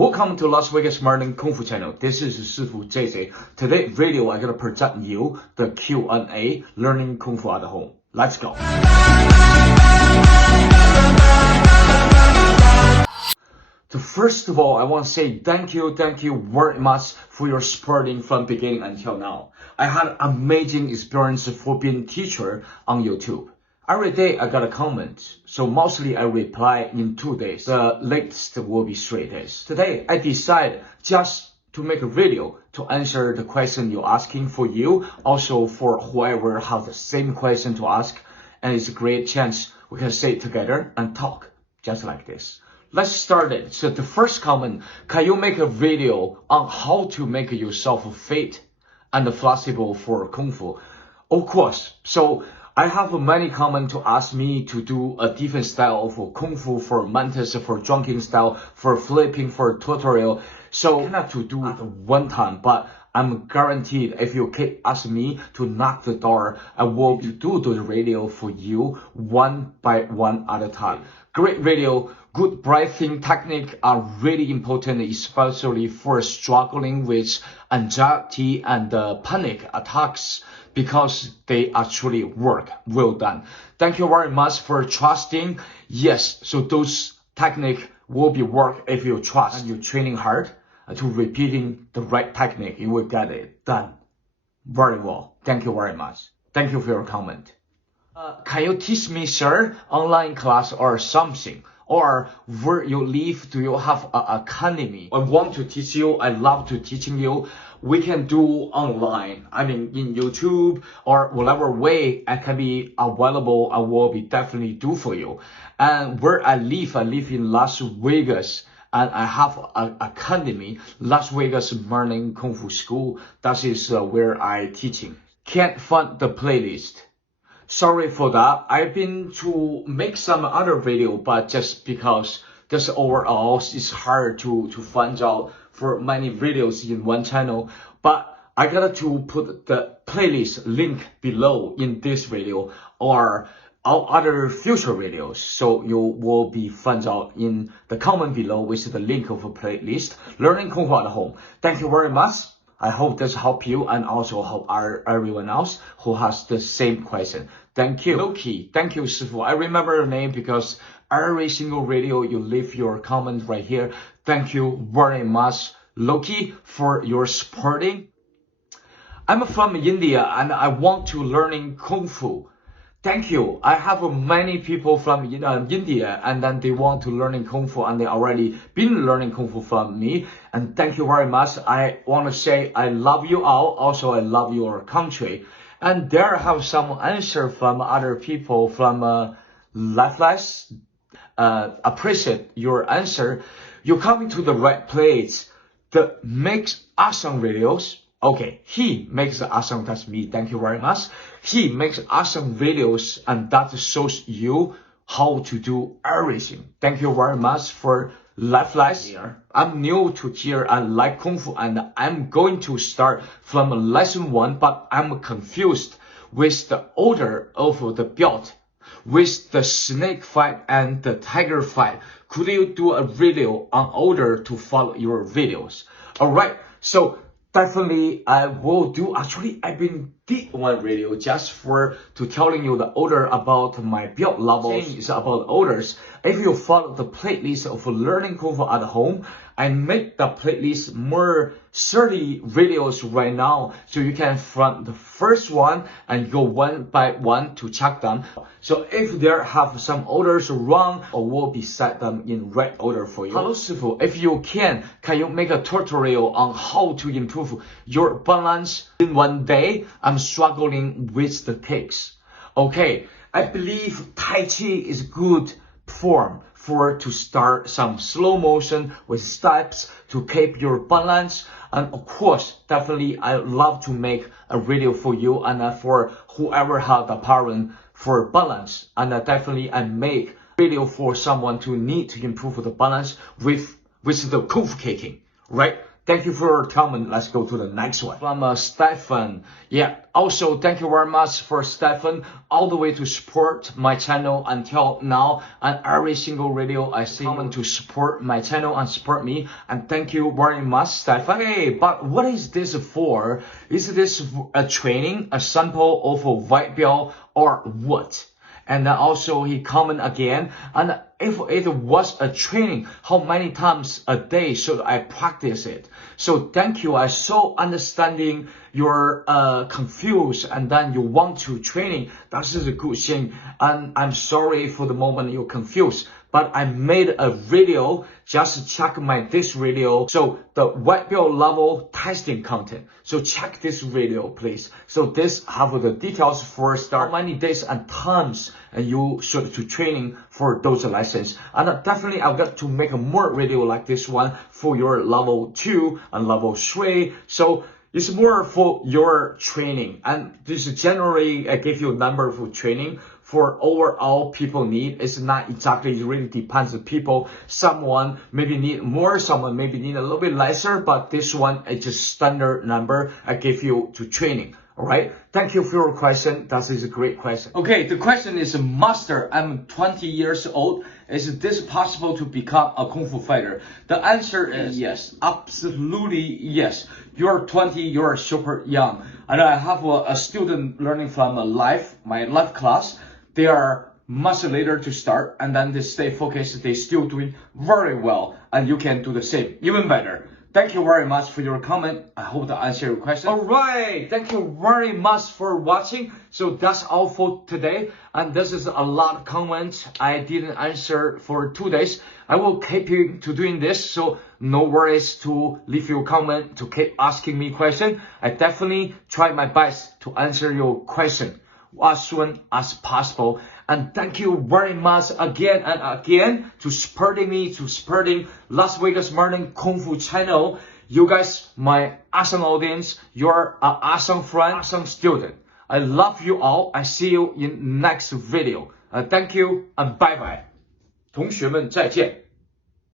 Welcome to Las Vegas Learning Kung Fu channel. This is Shifu JJ. Today video I'm gonna present you the Q&A Learning Kung Fu at home. Let's go. So first of all, I want to say thank you very much for your supporting from beginning until now. I had an amazing experience for being teacher on YouTube. Every day I got a comment, so mostly I reply in 2 days. The latest will be 3 days. Today I decided just to make a video to answer the question you're asking for you, also for whoever has the same question to ask, and it's a great chance we can sit together and talk just like this. Let's start it. So the first comment, can you make a video on how to make yourself fit and flexible for Kung Fu? Of course. So I have many comments to ask me to do a different style of Kung Fu, for mantis, for drunken style, for flipping, for tutorial. So not to do it one time, but I'm guaranteed if you keep asking me to knock the door, I will do the video for you one by one at a time. Great video, good breathing technique are really important, especially for struggling with anxiety and panic attacks, because they actually work. Well done. Thank you very much for trusting. Yes, so those technique will be work if you trust and you're training hard to repeating the right technique. You will get it done very well. Thank you very much. Thank you for your comment. Can you teach me, sir, online class or something? Or where you live, do you have an academy? I want to teach you. I love to teaching you. We can do online. I mean, in YouTube or whatever way I can be available, I will be definitely do for you. And where I live in Las Vegas. And I have an academy, Las Vegas Learning Kung Fu School. That is where I teaching. Can't find the playlist. Sorry for that. I've been to make some other video, but just because this overall is hard to find out for many videos in one channel. But I got to put the playlist link below in this video or other future videos, so you will be found out in the comment below with the link of a playlist Learning Kung Fu at home. Thank you very much. I hope this help you and also help everyone else who has the same question. Thank you. Loki, thank you, Shifu. I remember your name because every single video you leave your comment right here. Thank you very much, Loki, for your supporting. I'm from India and I want to learning Kung Fu. Thank you. I have many people from India and then they want to learning Kung Fu and they already been learning Kung Fu from me. And thank you very much. I want to say I love you all. Also, I love your country. And there have some answer from other people from Lifeless. Appreciate your answer. You're coming to the right place. The makes awesome videos. Okay, he makes awesome, that's me, thank you very much. He makes awesome videos and that shows you how to do everything. Thank you very much for Lifeless here. I'm new to here and like Kung Fu and I'm going to start from lesson 1, but I'm confused with the order of the belt, with the snake fight and the tiger fight. Could you do a video on order to follow your videos? Alright, so definitely I will do. Actually, I've been did one video just to telling you the order about my build levels. Is about orders. If you follow the playlist of Learning Kung Fu at home, I make the playlist more 30 videos right now, so you can from the first one and go one by one to check them. So if there have some orders wrong, I will be set them in right order for you. Hello, Shifu. If you can you make a tutorial on how to improve your balance in one day? I'm struggling with the kicks. Okay, I believe Tai Chi is good form to start some slow motion with steps to keep your balance. And of course, definitely I love to make a video for you and for whoever has the parent for balance. And definitely I make video for someone to need to improve the balance with the Kung Fu kicking, right? Thank you for your comment. Let's go to the next one. From Stefan. Yeah, also thank you very much for Stefan all the way to support my channel until now. And every single video I see comment to support my channel and support me. And thank you very much, Stefan. Hey, but what is this for? Is this a training, a sample of a white belt, or what? And then also he comment again, and if it was a training, how many times a day should I practice it? So thank you. I so understanding you're confused and then you want to training. That is a good thing. And I'm sorry for the moment you're confused. But I made a video, just check this video. So the white belt level testing content. So check this video, please. So this have the details for start, how many days and times and you should to training for those lessons. And definitely I've got to make a more video like this one for your level 2 and level 3. So it's more for your training. And this generally I give you a number for training. For overall people need, it's not exactly, it really depends on people. Someone maybe need more, someone maybe need a little bit lesser, but this one is just standard number I give you to training. All right. Thank you for your question. That is a great question. Okay. The question is, Master, I'm 20 years old. Is this possible to become a Kung Fu fighter? The answer is yes. Absolutely yes. You're 20, you're super young. And I have a student learning from my life class. They are much later to start and then they stay focused. They still doing very well. And you can do the same, even better. Thank you very much for your comment. I hope that answered your question. All right. Thank you very much for watching. So that's all for today. And this is a lot of comments I didn't answer for 2 days. I will keep to doing this. So no worries to leave your comment, to keep asking me question. I definitely try my best to answer your question as soon as possible. And thank you very much again and again to supporting me, to supporting Las Vegas Learning Kung Fu channel. You guys, my awesome audience, you're an awesome friend, awesome student. I love you all. I see you in next video. Thank you and bye bye. 同学们再见。